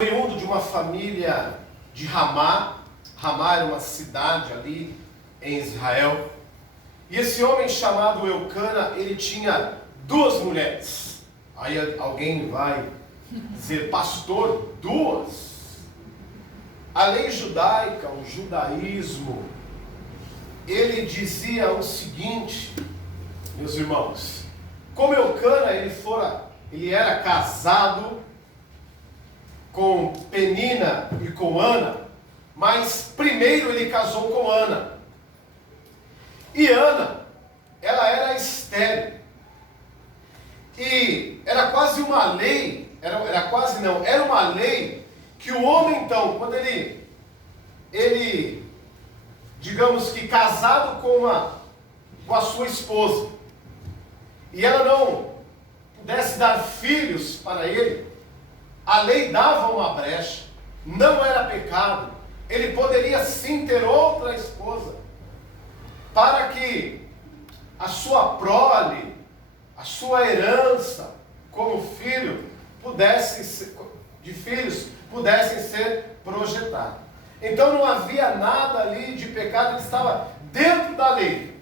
Oriundo de uma família de Ramá. Ramá era uma cidade ali em Israel. E esse homem chamado Eucana, ele tinha duas mulheres. Aí alguém vai dizer, pastor, duas? A lei judaica, o judaísmo, ele dizia o seguinte, meus irmãos, como Eucana, ele era casado com Penina e com Ana, mas primeiro ele casou com Ana. E Ana, ela era estéril. E era quase uma lei, era uma lei que o homem então, quando ele digamos que casado com a sua esposa, e ela não pudesse dar filhos para ele, a lei dava uma brecha, não era pecado, ele poderia sim ter outra esposa, para que a sua prole, a sua herança como filho, pudessem ser projetados. Então não havia nada ali de pecado, ele estava dentro da lei.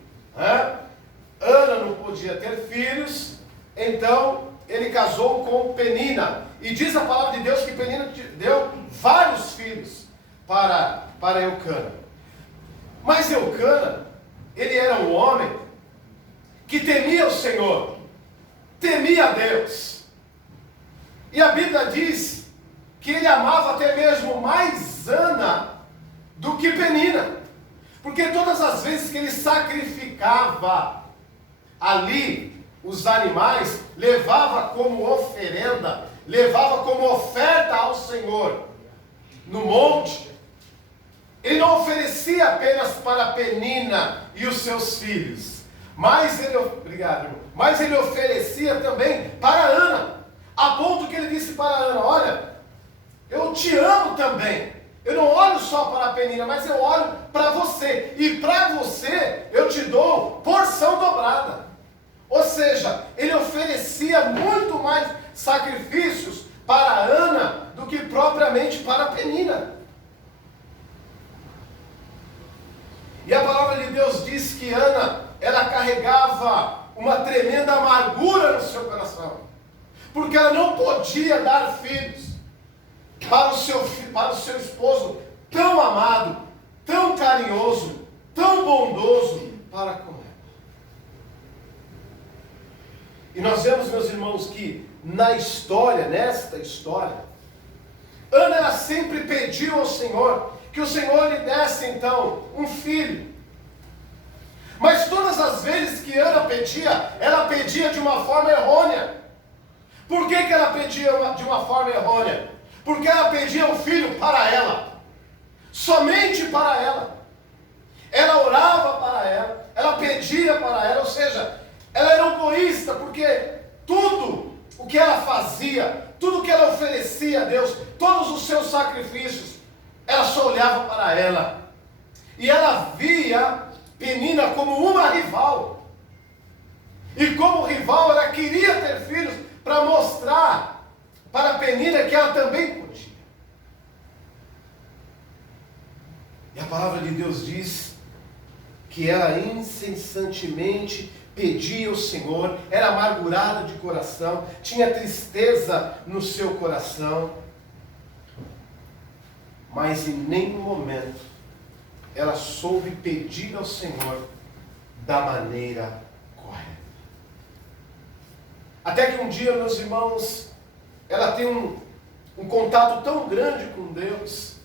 Ana não podia ter filhos, então ele casou com Penina. E diz a palavra de Deus que Penina deu vários filhos para Eucana. Mas Eucana, ele era um homem que temia o Senhor, temia a Deus. E a Bíblia diz que ele amava até mesmo mais Ana do que Penina. Porque todas as vezes que ele sacrificava ali os animais, levava como oferenda, levava como oferta ao Senhor no monte, ele não oferecia apenas para Penina e os seus filhos, mas ele oferecia também para Ana, a ponto que ele disse para Ana, olha, eu te amo também, eu não olho só para a Penina, mas eu olho para você, e para você eu te dou porção dobrada. Ou seja, ele oferecia muito mais sacrifícios para Ana do que propriamente para Penina. E a palavra de Deus diz que Ana, ela carregava uma tremenda amargura no seu coração, porque ela não podia dar filhos para o seu esposo tão amado, tão carinhoso, tão bondoso para com ela. E nós vemos, meus irmãos, que nesta história, Ana ela sempre pediu ao Senhor que o Senhor lhe desse então um filho. Mas todas as vezes que Ana pedia, ela pedia de uma forma errônea. Por que ela pedia de uma forma errônea? Porque ela pedia um filho para ela, somente para ela. Ela orava para ela, ela pedia para ela, ou seja, ela era egoísta, porque tudo o que ela fazia, tudo o que ela oferecia a Deus, todos os seus sacrifícios, ela só olhava para ela. E ela via Penina como uma rival. E como rival, ela queria ter filhos para mostrar para Penina que ela também podia. E a palavra de Deus diz que ela incessantemente pedia ao Senhor, era amargurada de coração, tinha tristeza no seu coração, mas em nenhum momento ela soube pedir ao Senhor da maneira correta. Até que um dia, meus irmãos, ela tem um contato tão grande com Deus,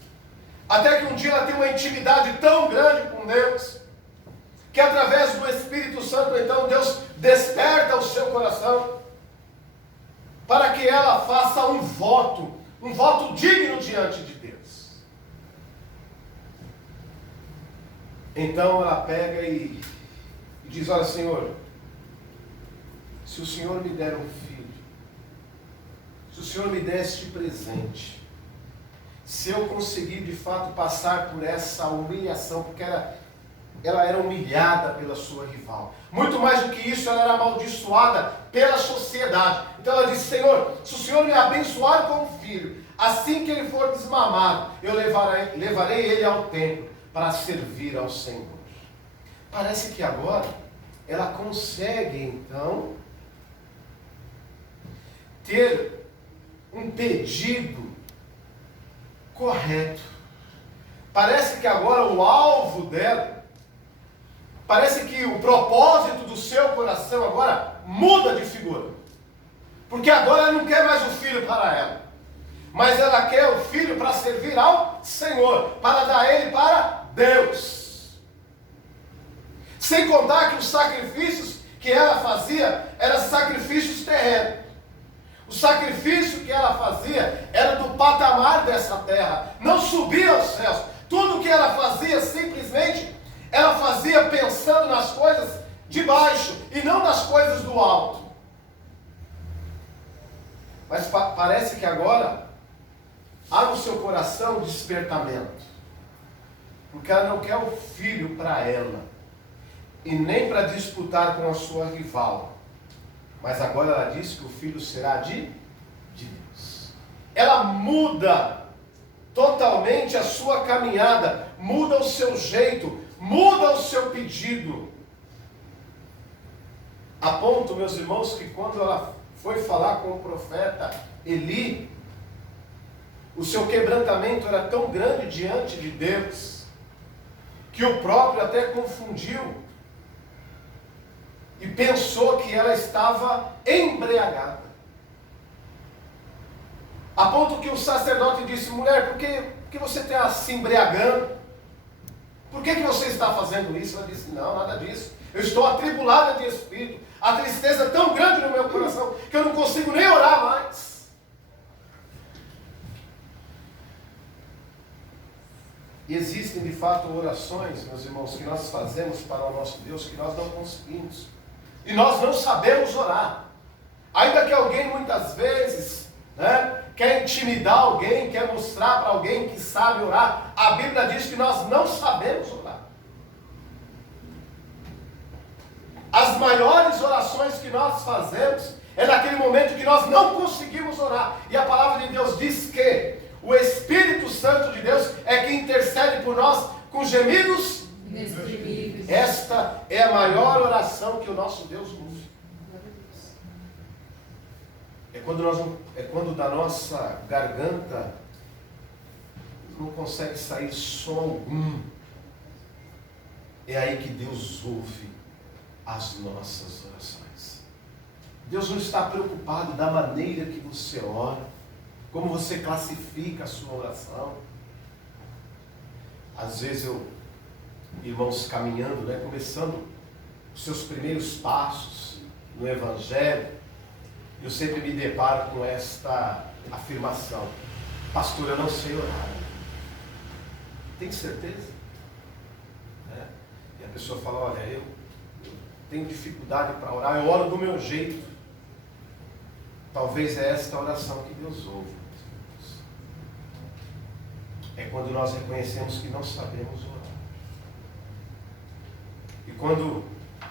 até que um dia ela tem uma intimidade tão grande com Deus, que através do Espírito Santo, então, Deus desperta o seu coração, para que ela faça um voto digno diante de Deus. Então ela pega e diz, olha Senhor, se o Senhor me der um filho, se o Senhor me der este presente, se eu conseguir de fato passar por essa humilhação, porque ela era humilhada pela sua rival. Muito mais do que isso, ela era amaldiçoada pela sociedade. Então ela disse, Senhor, se o Senhor me abençoar com um filho, Assim que ele for desmamado, eu levarei ele ao templo para servir ao Senhor. Parece que agora ela consegue então ter um pedido correto. Parece que agora o alvo dela, parece que o propósito do seu coração agora muda de figura. Porque agora ela não quer mais o filho para ela, mas ela quer o filho para servir ao Senhor, para dar ele para Deus. Sem contar que os sacrifícios que ela fazia eram sacrifícios terrenos. O sacrifício que ela fazia era do patamar dessa terra, não subia aos céus. Tudo que ela fazia, simplesmente, ela fazia pensando nas coisas de baixo e não nas coisas do alto. Mas parece que agora há no seu coração um despertamento, porque ela não quer o filho para ela, e nem para disputar com a sua rival. Mas agora ela diz que o filho será de Deus. Ela muda totalmente a sua caminhada, muda o seu jeito, muda o seu pedido. A ponto, meus irmãos, que quando ela foi falar com o profeta Eli, o seu quebrantamento era tão grande diante de Deus, que o próprio até confundiu e pensou que ela estava embriagada. A ponto que o sacerdote disse: mulher, por que você está se embriagando? Por que você está fazendo isso? Ela disse: não, nada disso. Eu estou atribulada de espírito. A tristeza é tão grande no meu coração que eu não consigo nem orar mais. E existem de fato orações, meus irmãos, que nós fazemos para o nosso Deus, que nós não conseguimos. E nós não sabemos orar. Ainda que alguém muitas vezes, quer intimidar alguém, quer mostrar para alguém que sabe orar, a Bíblia diz que nós não sabemos orar. As maiores orações que nós fazemos é naquele momento que nós não conseguimos orar. E a palavra de Deus diz que o Espírito Santo de Deus é que intercede por nós com gemidos inexprimíveis. Esta é a maior oração que o nosso Deus ouve. É quando da nossa garganta não consegue sair som algum. É aí que Deus ouve as nossas orações. Deus não está preocupado da maneira que você ora, como você classifica a sua oração. Às vezes irmãos caminhando, começando os seus primeiros passos no Evangelho, eu sempre me deparo com esta afirmação: pastor, eu não sei orar. Tem certeza? E a pessoa fala: olha, eu tenho dificuldade para orar, eu oro do meu jeito. Talvez é esta oração que Deus ouve. É quando nós reconhecemos que não sabemos orar. E quando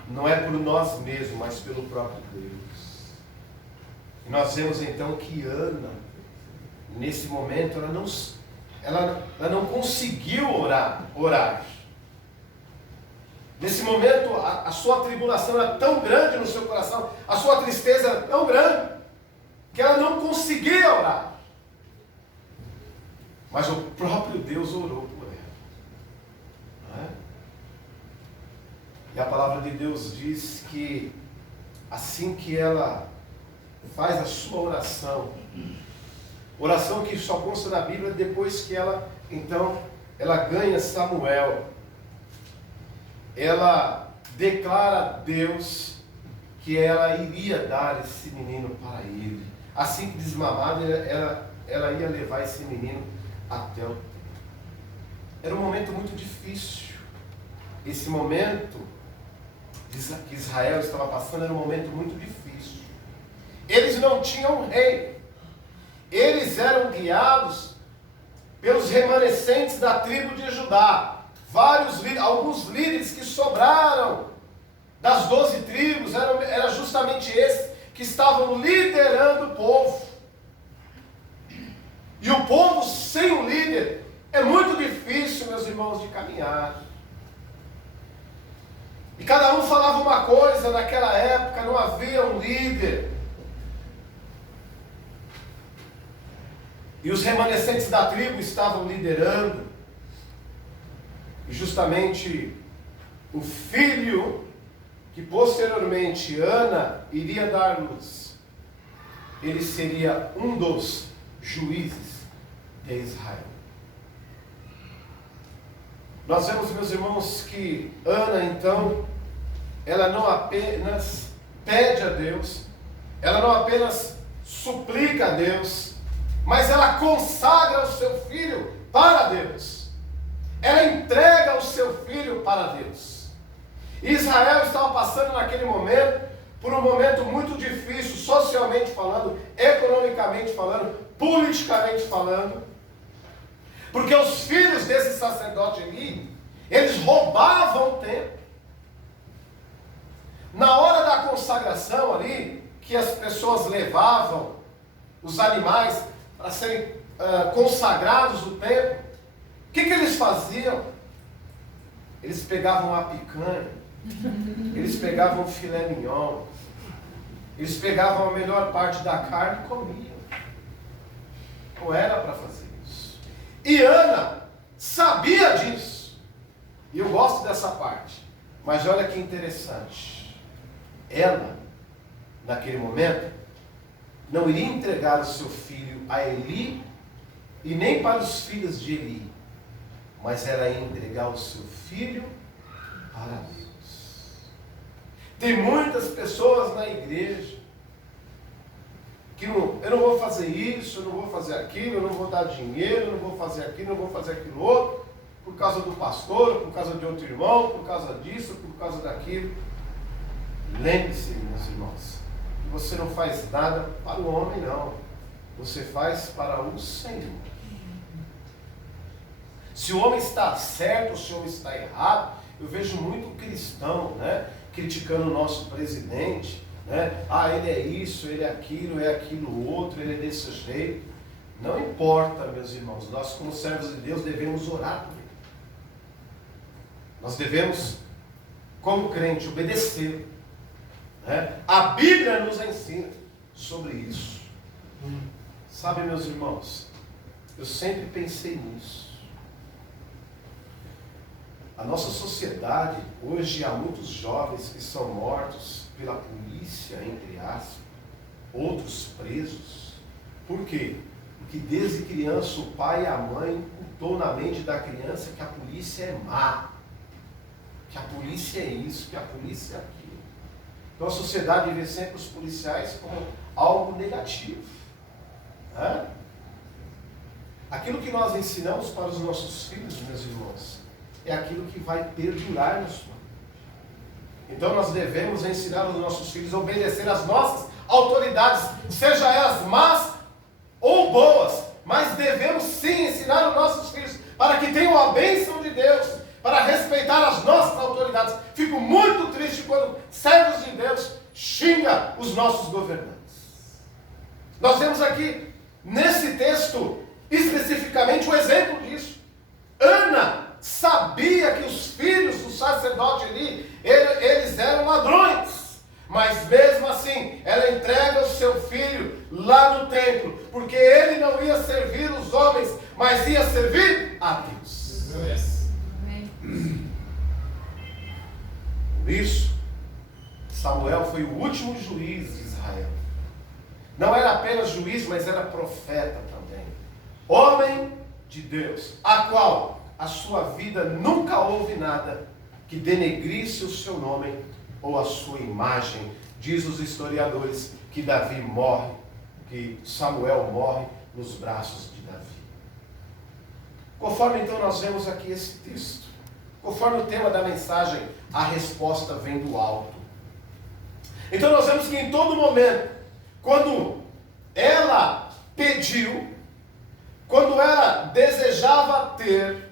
não é por nós mesmos, mas pelo próprio Deus. E nós vemos então que Ana, nesse momento, ela não conseguiu orar. Nesse momento, a sua tribulação era tão grande no seu coração, a sua tristeza era tão grande, que ela não conseguia orar. Mas o próprio Deus orou por ela. E a palavra de Deus diz que assim que ela faz a sua oração que só consta na Bíblia depois que ela ganha Samuel, ela declara a Deus que ela iria dar esse menino para ele. Assim que desmamada, ela ia levar esse menino até o templo. Era um momento muito difícil. Esse momento que Israel estava passando era um momento muito difícil. Eles não tinham rei. Eles eram guiados pelos remanescentes da tribo de Judá. Alguns líderes que sobraram das 12 tribos, era justamente esses que estavam liderando o povo. E o povo sem um líder é muito difícil, meus irmãos, de caminhar. E cada um falava uma coisa, naquela época não havia um líder. E os remanescentes da tribo estavam liderando. E justamente o filho que posteriormente Ana iria dar luz, ele seria um dos juízes de Israel. Nós vemos, meus irmãos, que Ana, então, ela não apenas pede a Deus, ela não apenas suplica a Deus, mas ela consagra o seu filho para Deus. Ela entrega o seu filho para Deus. Israel estava passando naquele momento por um momento muito difícil, socialmente falando, economicamente falando, politicamente falando, porque os filhos desse sacerdote ali, eles roubavam o templo. Na hora da consagração ali, que as pessoas levavam os animais para serem consagrados no templo, o que eles faziam? Eles pegavam a picanha, eles pegavam o filé mignon, eles pegavam a melhor parte da carne e comiam. Não era para fazer isso. E Ana sabia disso. E eu gosto dessa parte. Mas olha que interessante. Ela, naquele momento, não iria entregar o seu filho a Eli e nem para os filhos de Eli, mas ela ia entregar o seu filho para Deus. Tem muitas pessoas na igreja que eu não vou fazer isso, eu não vou fazer aquilo, eu não vou dar dinheiro, eu não vou fazer aquilo, eu não vou fazer aquilo outro, por causa do pastor, por causa de outro irmão, por causa disso, por causa daquilo. Lembre-se, meus irmãos, que você não faz nada para o homem, não. Você faz para o Senhor. Se o homem está certo ou se o homem está errado, eu vejo muito cristão, criticando o nosso presidente, ele é isso, ele é aquilo outro, ele é desse jeito. Não importa, meus irmãos, nós como servos de Deus devemos orar por ele. Nós devemos, como crente, obedecer. A Bíblia nos ensina sobre isso. Sabe, meus irmãos, eu sempre pensei nisso. A nossa sociedade, hoje há muitos jovens que são mortos pela polícia, entre aspas, outros presos. Por quê? Porque desde criança o pai e a mãe incultou na mente da criança que a polícia é má, que a polícia é isso, que a polícia é aquilo. Então a sociedade vê sempre os policiais como algo negativo. Aquilo que nós ensinamos para os nossos filhos, meus irmãos, é aquilo que vai perdurar na sua vida. Então nós devemos ensinar os nossos filhos a obedecer às nossas autoridades, seja elas más ou boas, mas devemos sim ensinar os nossos filhos para que tenham a bênção de Deus, para respeitar as nossas autoridades. Fico muito triste quando servos de Deus xingam os nossos governantes. Nós vemos aqui nesse texto especificamente um exemplo disso. Ana sabia que os filhos do sacerdote ali, eles eram ladrões, mas mesmo assim, ela entrega o seu filho lá no templo, porque ele não ia servir os homens, mas ia servir a Deus. Por isso, Samuel foi o último juiz de Israel. Não era apenas juiz, mas era profeta também. Homem de Deus, a qual a sua vida nunca houve nada que denegrisse o seu nome ou a sua imagem. Diz os historiadores que Davi morre, que Samuel morre nos braços de Davi. Conforme então nós vemos aqui esse texto, conforme o tema da mensagem, a resposta vem do alto. Então nós vemos que em todo momento, quando ela pediu, quando ela desejava ter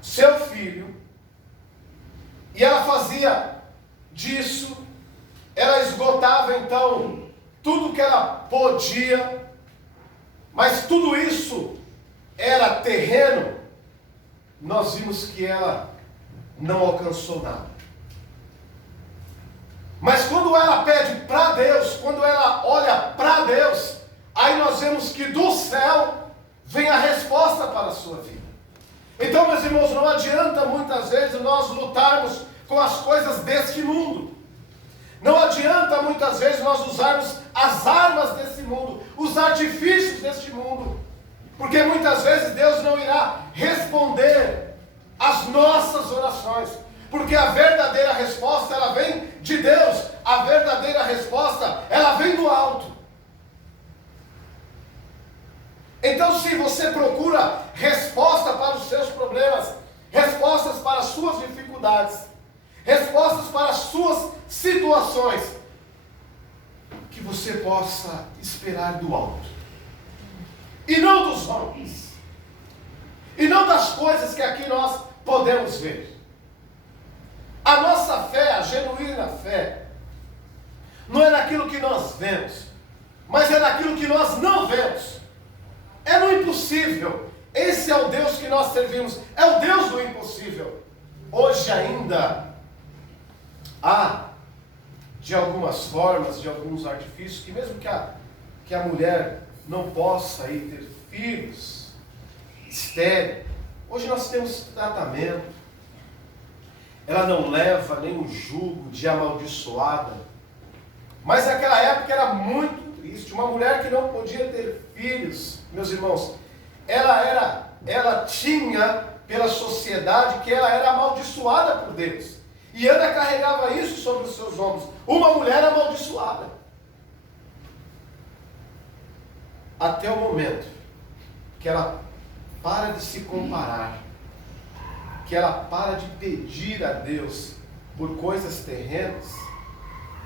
seu filho, e ela fazia disso, ela esgotava então tudo que ela podia, mas tudo isso era terreno, nós vimos que ela não alcançou nada. Mas quando ela pede para Deus, quando ela olha para Deus, aí nós vemos que do céu vem a resposta para a sua vida. Então, meus irmãos, não adianta muitas vezes nós lutarmos com as coisas deste mundo. Não adianta muitas vezes nós usarmos as armas desse mundo, os artifícios deste mundo. Porque muitas vezes Deus não irá responder às nossas orações. Porque a verdadeira resposta, ela vem de Deus. A verdadeira resposta, ela vem do alto. Então, se você procura resposta para os seus problemas, respostas para as suas dificuldades, respostas para as suas situações, que você possa esperar do alto. E não dos homens. E não das coisas que aqui nós podemos ver. A nossa fé, a genuína fé, não é naquilo que nós vemos, mas é naquilo que nós não vemos. É no impossível. Esse é o Deus que nós servimos. É o Deus do impossível. Hoje ainda há, de algumas formas, de alguns artifícios, que mesmo que a mulher não possa ir ter filhos, estéril, hoje nós temos tratamento. Ela não leva nenhum jugo de amaldiçoada. Mas naquela época era muito triste. Uma mulher que não podia ter filhos, meus irmãos, ela tinha pela sociedade que ela era amaldiçoada por Deus. E Ana carregava isso sobre os seus ombros. Uma mulher amaldiçoada. Até o momento que ela para de se comparar, que ela para de pedir a Deus por coisas terrenas,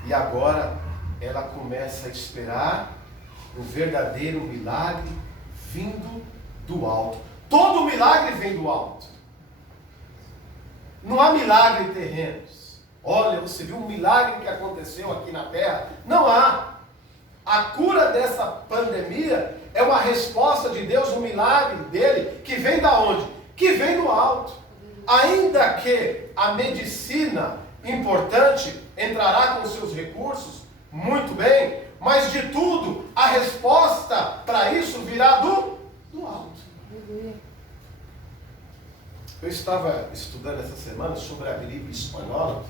e agora ela começa a esperar o verdadeiro milagre vindo do alto. Todo milagre vem do alto. Não há milagre terrenos. Olha, você viu um milagre que aconteceu aqui na terra? Não há. A cura dessa pandemia é uma resposta de Deus, um milagre dele, que vem da onde? Que vem do alto. Ainda que a medicina importante entrará com seus recursos, muito bem, mas de tudo, a resposta para isso virá do alto. Eu estava estudando essa semana sobre a gripe espanhola,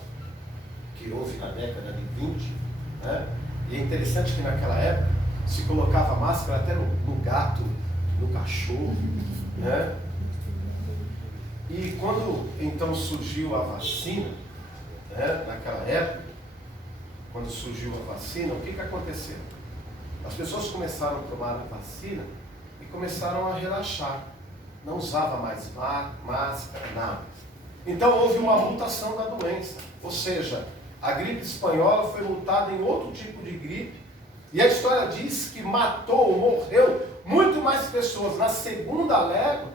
que houve na década de 20, né? E é interessante que naquela época se colocava máscara até no gato, no cachorro, né? E quando então surgiu a vacina, né, naquela época, quando surgiu a vacina, o que aconteceu? As pessoas começaram a tomar a vacina e começaram a relaxar. Não usava mais máscara, nada. Então houve uma mutação da doença. Ou seja, a gripe espanhola foi mutada em outro tipo de gripe. E a história diz que matou, morreu muito mais pessoas na segunda leva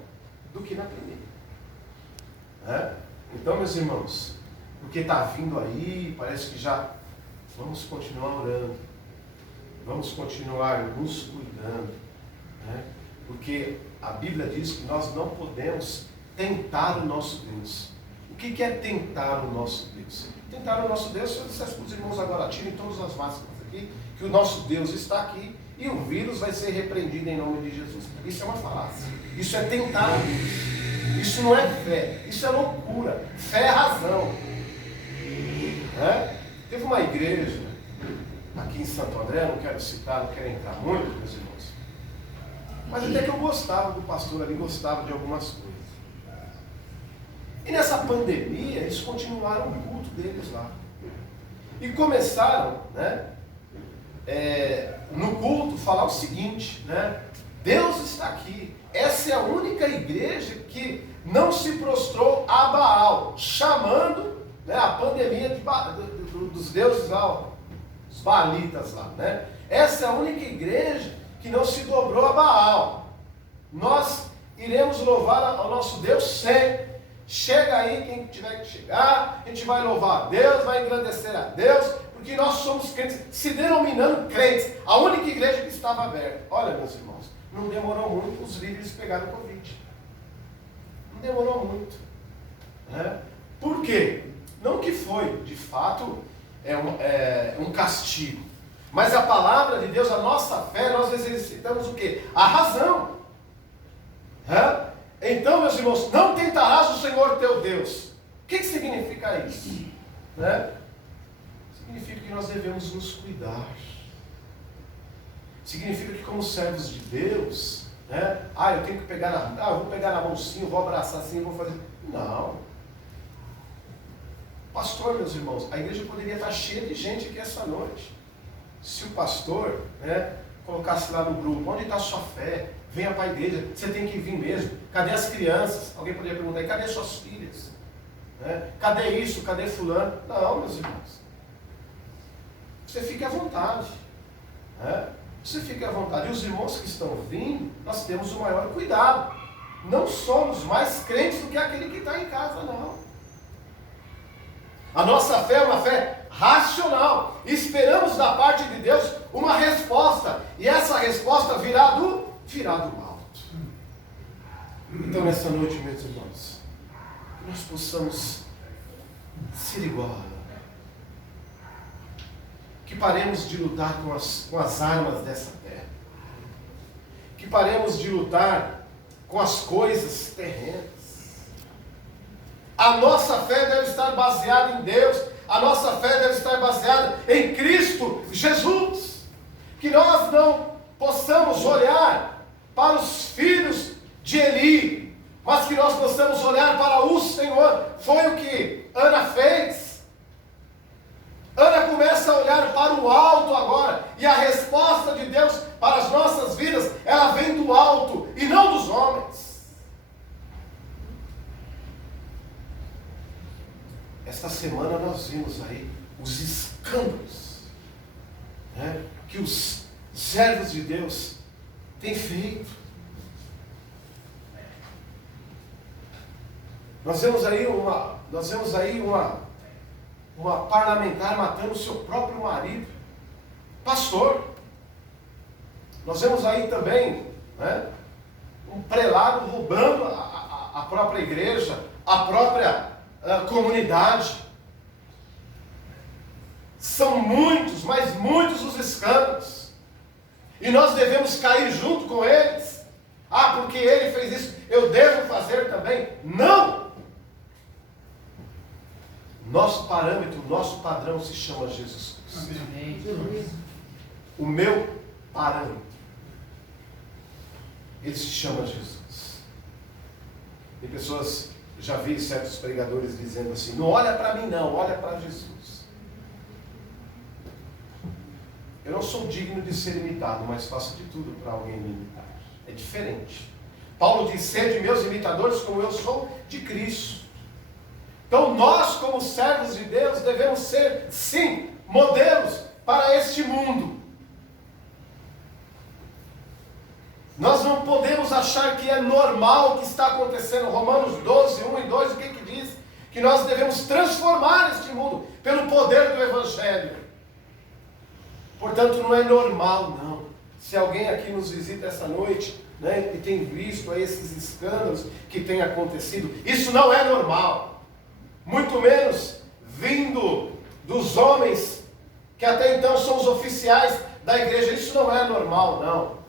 do que na primeira. Então, meus irmãos, porque está vindo aí, parece que já vamos continuar orando, vamos continuar nos cuidando, né? Porque a Bíblia diz que nós não podemos tentar o nosso Deus. O que é tentar o nosso Deus? Tentar o nosso Deus, se eu dissesse para os irmãos agora, tirem todas as máscaras aqui, que o nosso Deus está aqui e o vírus vai ser repreendido em nome de Jesus. Isso é uma falácia. Isso é tentar a Deus. Isso não é fé, isso é loucura. Fé é razão. Teve uma igreja aqui em Santo André, não quero citar, não quero entrar muito, meus irmãos, mas até que eu gostava do pastor ali, gostava de algumas coisas. E nessa pandemia, eles continuaram o culto deles lá. E começaram, no culto, falar o seguinte, Deus está aqui. Essa é a única igreja que não se prostrou a Baal, chamando a pandemia dos deuses lá, os baalitas lá. Essa é a única igreja que não se dobrou a Baal. Nós iremos louvar ao nosso Deus sempre. Chega aí quem tiver que chegar, a gente vai louvar a Deus, vai engrandecer a Deus, porque nós somos crentes, se denominando crentes, a única igreja que estava aberta. Olha, meus irmãos, Não demorou muito, os líderes pegaram Covid. Não demorou muito. Né? Por quê? Não que foi, de fato, um castigo. Mas a palavra de Deus, a nossa fé, nós exercitamos o quê? A razão. Né? Então, meus irmãos, não tentarás o Senhor teu Deus. O que significa isso? Né? Significa que nós devemos nos cuidar. Significa que como servos de Deus, né? Eu tenho que pegar eu vou pegar na bolsinha, vou abraçar assim, vou fazer. Não. Pastor, meus irmãos, a igreja poderia estar cheia de gente aqui essa noite. Se o pastor, né, colocasse lá no grupo, onde está a sua fé? Venha para a igreja, você tem que vir mesmo. Cadê as crianças? Alguém poderia perguntar, e cadê suas filhas? Né? Cadê isso? Cadê fulano? Não, meus irmãos. Você fique à vontade. Né? Você fique à vontade. E os irmãos que estão vindo, nós temos o maior cuidado. Não somos mais crentes do que aquele que está em casa, não. A nossa fé é uma fé racional. Esperamos da parte de Deus uma resposta. E essa resposta virá do alto. Então nessa noite, meus irmãos, nós possamos ser igual a Ana. Que paremos de lutar com as armas dessa terra. Que paremos de lutar com as coisas terrenas. A nossa fé deve estar baseada em Deus. A nossa fé deve estar baseada em Cristo Jesus. Que nós não possamos olhar para os filhos de Eli, mas que nós possamos olhar para o Senhor. Foi o que Ana fez. Ana começa a olhar para o alto agora. E a resposta de Deus para as nossas vidas, ela vem do alto e não dos homens. Esta semana nós vimos aí os escândalos, né, que os servos de Deus têm feito. Nós vemos aí uma parlamentar matando o seu próprio marido, pastor. Nós vemos aí também, né, um prelado roubando a própria igreja, a própria comunidade. São muitos, mas muitos os escândalos. E nós devemos cair junto com eles. Porque ele fez isso, eu devo fazer também. Não! Nosso parâmetro, nosso padrão se chama Jesus Cristo. Amém. O meu parâmetro, ele se chama Jesus. Tem pessoas, já vi certos pregadores dizendo assim, não olha para mim não, olha para Jesus. Eu não sou digno de ser imitado, mas faço de tudo para alguém me imitar. É diferente. Paulo diz, sede meus imitadores como eu sou de Cristo. Então nós, como servos de Deus, devemos ser, sim, modelos para este mundo. Nós não podemos achar que é normal o que está acontecendo. Romanos 12, 1 e 2, o que diz? Que nós devemos transformar este mundo pelo poder do Evangelho. Portanto, não é normal, não. Se alguém aqui nos visita essa noite, né, e tem visto aí esses escândalos que têm acontecido, isso não é normal. Muito menos vindo dos homens que até então são os oficiais da igreja. Isso não é normal, não.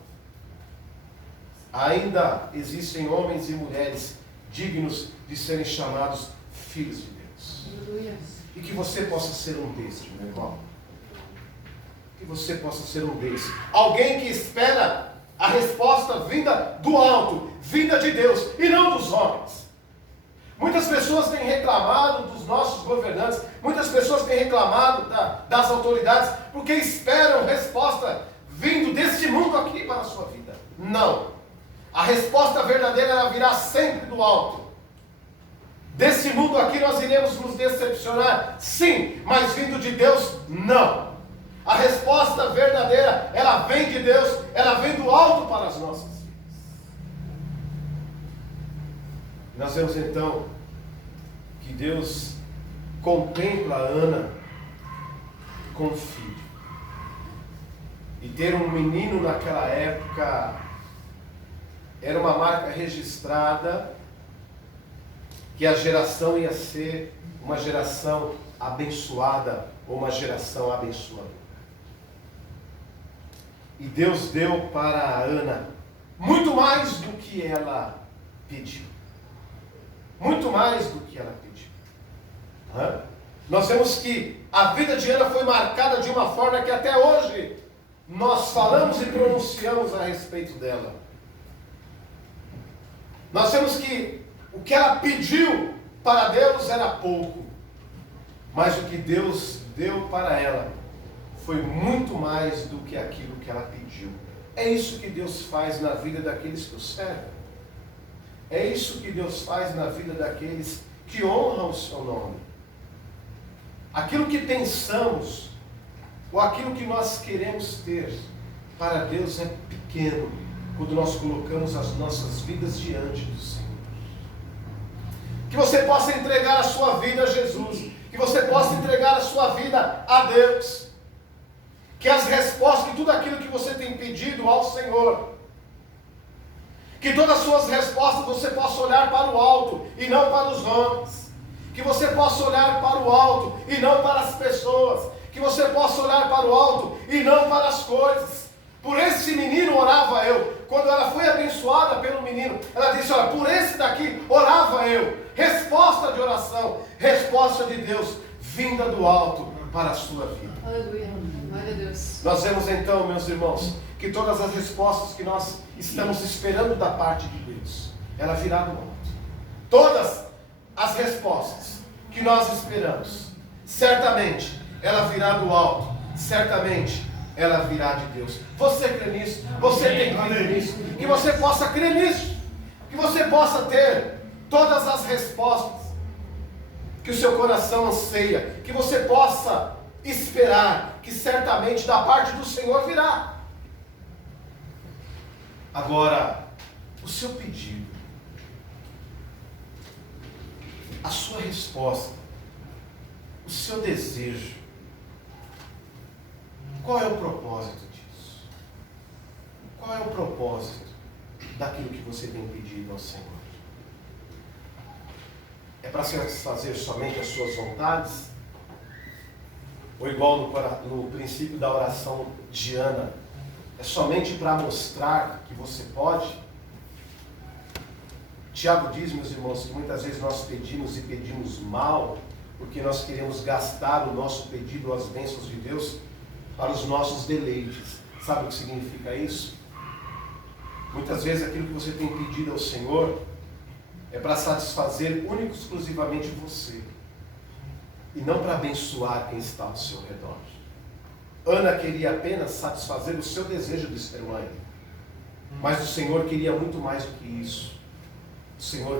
Ainda existem homens e mulheres dignos de serem chamados filhos de Deus. E que você possa ser um desses, meu irmão. Que você possa ser um desses. Alguém que espera a resposta vinda do alto, vinda de Deus e não dos homens. Muitas pessoas têm reclamado dos nossos governantes, muitas pessoas têm reclamado das autoridades, porque esperam resposta vindo deste mundo aqui para a sua vida. Não. A resposta verdadeira ela virá sempre do alto. Desse mundo aqui nós iremos nos decepcionar? Sim, mas vindo de Deus, não. A resposta verdadeira, ela vem de Deus, ela vem do alto para as nossas vidas. Nós vemos então que Deus contempla Ana com um filho. E ter um menino naquela época era uma marca registrada que a geração ia ser uma geração abençoada ou uma geração abençoadora. E Deus deu para a Ana muito mais do que ela pediu. Muito mais do que ela pediu. Nós vemos que a vida de Ana foi marcada de uma forma que até hoje nós falamos e pronunciamos a respeito dela. Nós vemos que o que ela pediu para Deus era pouco, mas o que Deus deu para ela foi muito mais do que aquilo que ela pediu. É isso que Deus faz na vida daqueles que o servem. É isso que Deus faz na vida daqueles que honram o seu nome. Aquilo que pensamos, ou aquilo que nós queremos ter, para Deus é pequeno, quando nós colocamos as nossas vidas diante do Senhor. Que você possa entregar a sua vida a Jesus, que você possa entregar a sua vida a Deus, que as respostas, que tudo aquilo que você tem pedido ao Senhor, que todas as suas respostas você possa olhar para o alto e não para os homens, que você possa olhar para o alto e não para as pessoas, que você possa olhar para o alto e não para as coisas. Por esse menino orava eu. Quando ela foi abençoada pelo menino, ela disse: olha, por esse daqui orava eu. Resposta de oração, resposta de Deus, vinda do alto para a sua vida. Aleluia, glória a Deus. Nós vemos então, meus irmãos, que todas as respostas que nós estamos esperando da parte de Deus, ela virá do alto. Todas as respostas que nós esperamos, certamente ela virá do alto, certamente ela virá de Deus. Você crê nisso? Você tem crido nisso? Que você possa crer nisso, que você possa ter todas as respostas que o seu coração anseia, que você possa esperar, que certamente da parte do Senhor virá. Agora, o seu pedido, a sua resposta, o seu desejo, qual é o propósito disso? Qual é o propósito daquilo que você tem pedido ao Senhor? É para satisfazer somente as suas vontades? Ou igual no princípio da oração de Ana, é somente para mostrar que você pode? Tiago diz, meus irmãos, que muitas vezes nós pedimos e pedimos mal, porque nós queremos gastar o nosso pedido, as bênçãos de Deus, para os nossos deleites. Sabe o que significa isso? Muitas vezes aquilo que você tem pedido ao Senhor é para satisfazer único e exclusivamente você, e não para abençoar quem está ao seu redor. Ana queria apenas satisfazer o seu desejo de ser mãe, mas o Senhor queria muito mais do que isso. O Senhor queria